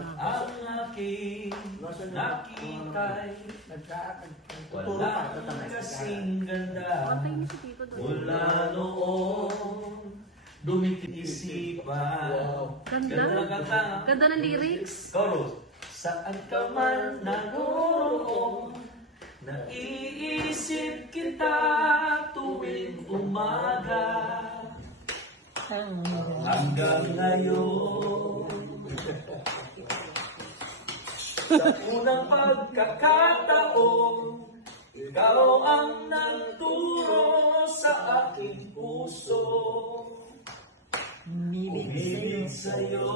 Ang aking nakita'y walang kasing ganda. Mula noon dumikisipan. Ganda. Ganda ng lyrics. Chorus. Saan ka man nagoroon, naiisip kita tuwing umaga. Hanggang ngayon, sa unang pagkakataon, ikaw ang nagturo sa aking puso. Umibig sa'yo.